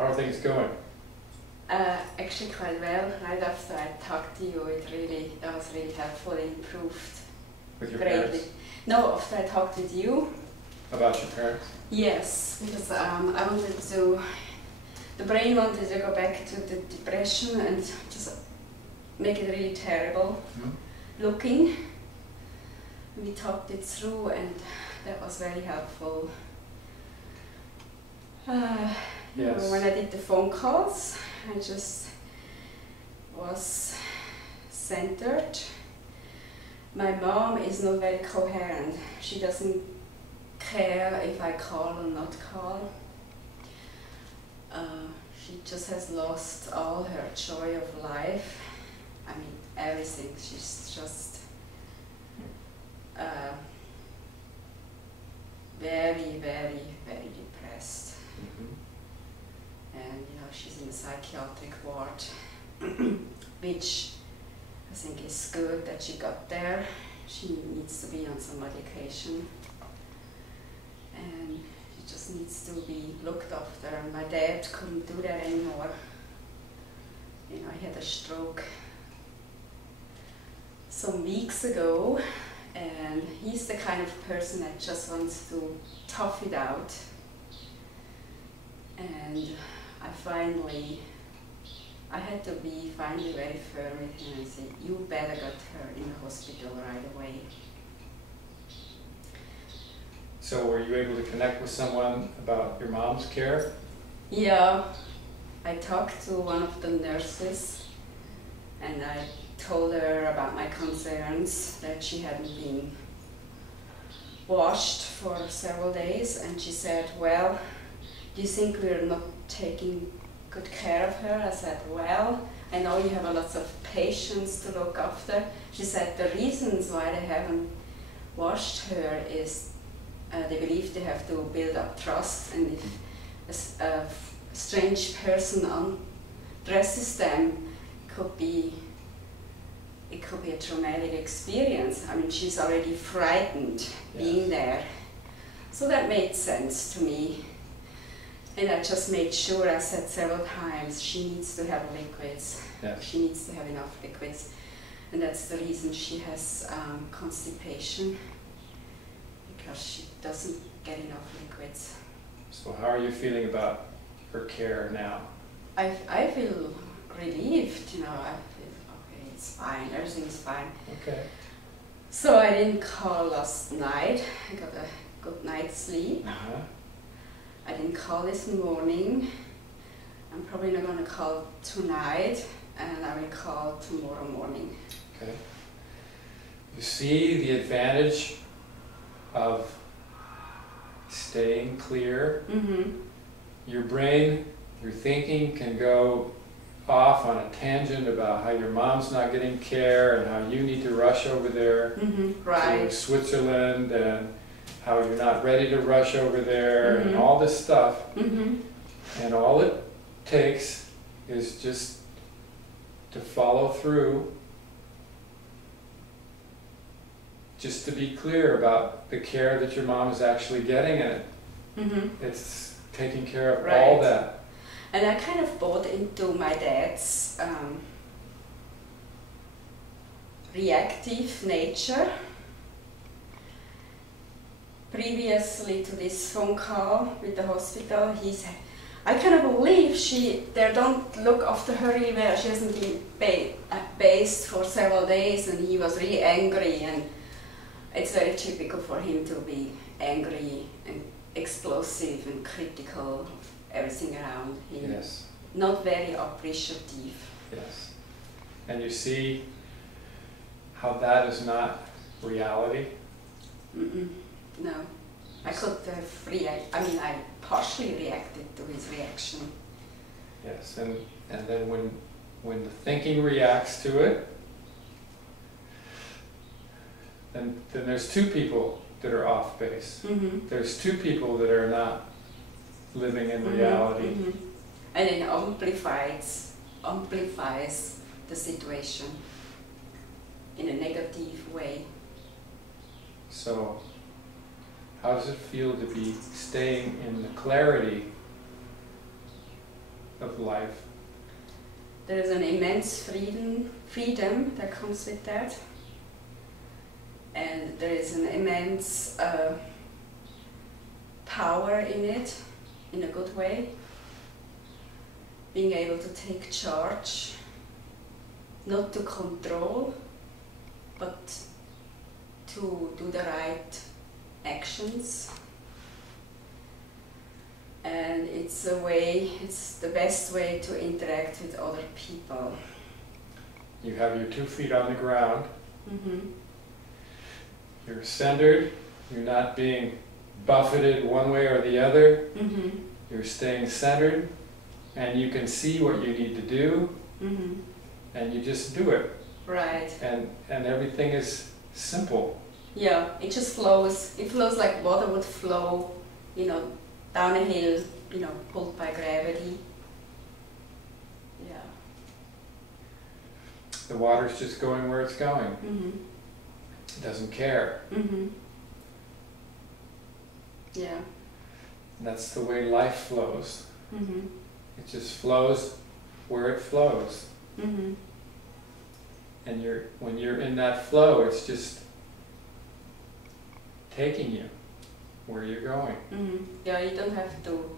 How are things going? Actually quite well. Right after I talked to you, that was really helpful. It improved With your greatly. parents? No, after I talked with you. About your parents? Yes, because the brain wanted to go back to the depression and just make it really terrible looking. We talked it through and that was very helpful. Yes. When I did the phone calls, I just was centered. My mom is not very coherent. She doesn't care if I call or not call. She just has lost all her joy of life. I mean, everything. She's just very, very, very depressed. And she's in a psychiatric ward, which I think is good that she got there. She needs to be on some medication. And she just needs to be looked after. And my dad couldn't do that anymore. He had a stroke some weeks ago, and he's the kind of person that just wants to tough it out. And I had to be finally very firm with him and say, you better get her in the hospital right away. So were you able to connect with someone about your mom's care? Yeah, I talked to one of the nurses and I told her about my concerns, that she hadn't been washed for several days, and she said, well, do you think we're not taking good care of her? I said, well, I know you have a lot of patients to look after. She said the reasons why they haven't washed her is they believe they have to build up trust, and if a strange person undresses them, it could be a traumatic experience. I mean, she's already frightened being there. So that made sense to me. And I just made sure, I said several times, she needs to have liquids. Yes. She needs to have enough liquids. And that's the reason she has constipation, because she doesn't get enough liquids. So how are you feeling about her care now? I feel relieved, I feel, okay, it's fine, everything's fine. Okay. So I didn't call last night. I got a good night's sleep. I didn't call this morning. I'm probably not going to call tonight, and I will call tomorrow morning. Okay. You see the advantage of staying clear. Your brain, your thinking can go off on a tangent about how your mom's not getting care and how you need to rush over there to Switzerland, and how you're not ready to rush over there, and all this stuff. And all it takes is just to follow through, just to be clear about the care that your mom is actually getting, and it's taking care of all that. And I kind of bought into my dad's reactive nature. Previously to this phone call with the hospital, he said, I cannot believe they don't look after her really well. She hasn't been based for several days, and he was really angry, and it's very typical for him to be angry and explosive and critical of everything around him. Yes. Not very appreciative. Yes. And you see how that is not reality? No. I could have I partially reacted to his reaction. Yes, and then when the thinking reacts to it, then there's two people that are off base. There's two people that are not living in reality. And it amplifies the situation in a negative way. So how does it feel to be staying in the clarity of life? There is an immense freedom that comes with that. And there is an immense power in it, in a good way. Being able to take charge, not to control, but to do the right actions. And it's the best way to interact with other people. You have your 2 feet on the ground. Mm-hmm. You're centered. You're not being buffeted one way or the other. Mm-hmm. You're staying centered, and you can see what you need to do, Mm-hmm. and you just do it. Right. And everything is simple. Yeah, it just flows. It flows like water would flow, down a hill, pulled by gravity. Yeah. The water's just going where it's going. Mm-hmm. It doesn't care. Mm-hmm. Yeah. And that's the way life flows. Mm-hmm. It just flows where it flows. Mm-hmm. And when you're in that flow, it's just taking you where you're going. Mm-hmm. Yeah, you don't have to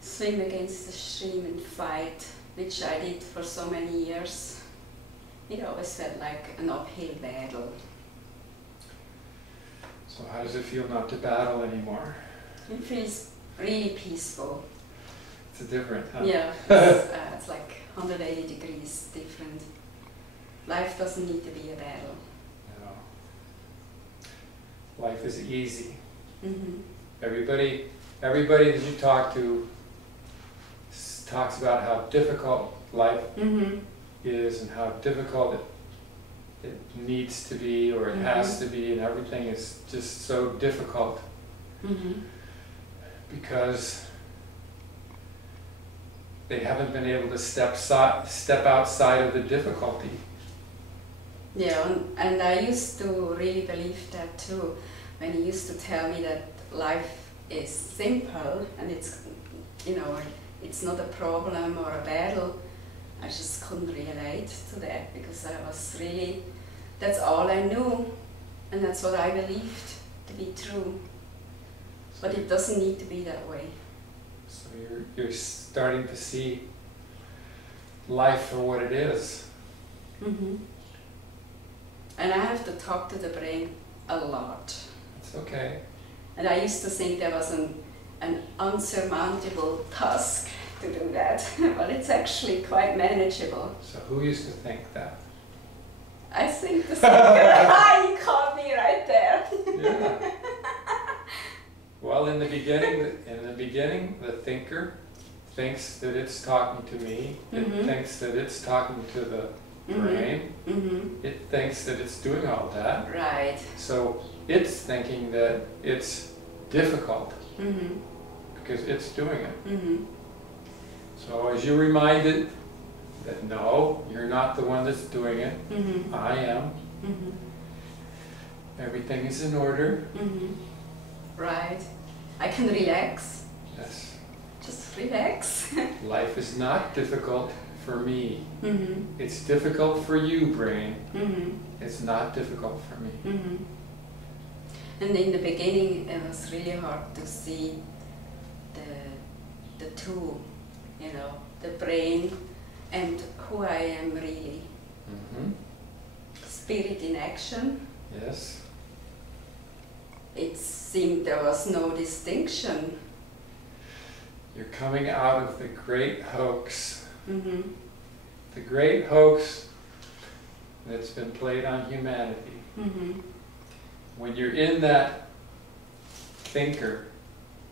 swim against the stream and fight, which I did for so many years. It always felt like an uphill battle. So how does it feel not to battle anymore? It feels really peaceful. It's different, huh? Yeah, it's like 180 degrees different. Life doesn't need to be a battle. No. Life is easy. Mm-hmm. Everybody that you talk to talks about how difficult life Mm-hmm. is and how difficult it needs to be, or it has to be, and everything is just so difficult Mm-hmm. because they haven't been able to step outside of the difficulty. Yeah, and I used to really believe that too, when he used to tell me that life is simple and it's not a problem or a battle. I just couldn't relate to that because that's all I knew, and that's what I believed to be true. But it doesn't need to be that way. So you're starting to see life for what it is. Mm-hmm. And I have to talk to the brain a lot. It's okay. And I used to think there was an unsurmountable task to do that, but it's actually quite manageable. So who used to think that? I think the thinker, you caught me right there. Yeah. Well, in the beginning, the thinker thinks that it's talking to me. It thinks that it's talking to the brain. Mm-hmm. It thinks that it's doing all that. Right. So it's thinking that it's difficult Mm-hmm. because it's doing it. Mm-hmm. So as you remind it that no, you're not the one that's doing it, Mm-hmm. I am. Mm-hmm. Everything is in order. Mm-hmm. Right. I can relax. Yes. Just relax. Life is not difficult for me. Mm-hmm. It's difficult for you, brain. Mm-hmm. It's not difficult for me. Mm-hmm. And in the beginning, it was really hard to see the two, the brain and who I am really. Mm-hmm. Spirit in action. Yes. It seemed there was no distinction. You're coming out of the great hoax. Mm-hmm. The great hoax that's been played on humanity. Mm-hmm. When you're in that thinker,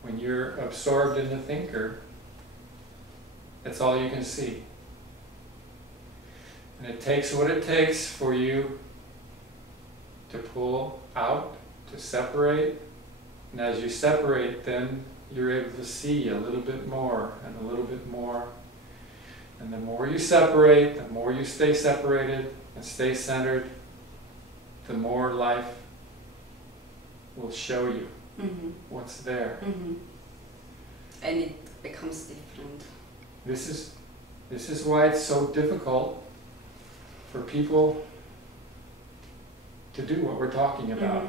when you're absorbed in the thinker, that's all you can see. And it takes what it takes for you to pull out, to separate. And as you separate, then you're able to see a little bit more and a little bit more. And the more you separate, the more you stay separated and stay centered, the more life will show you Mm-hmm. what's there. Mm-hmm. And it becomes different. this is why it's so difficult for people to do what we're talking about.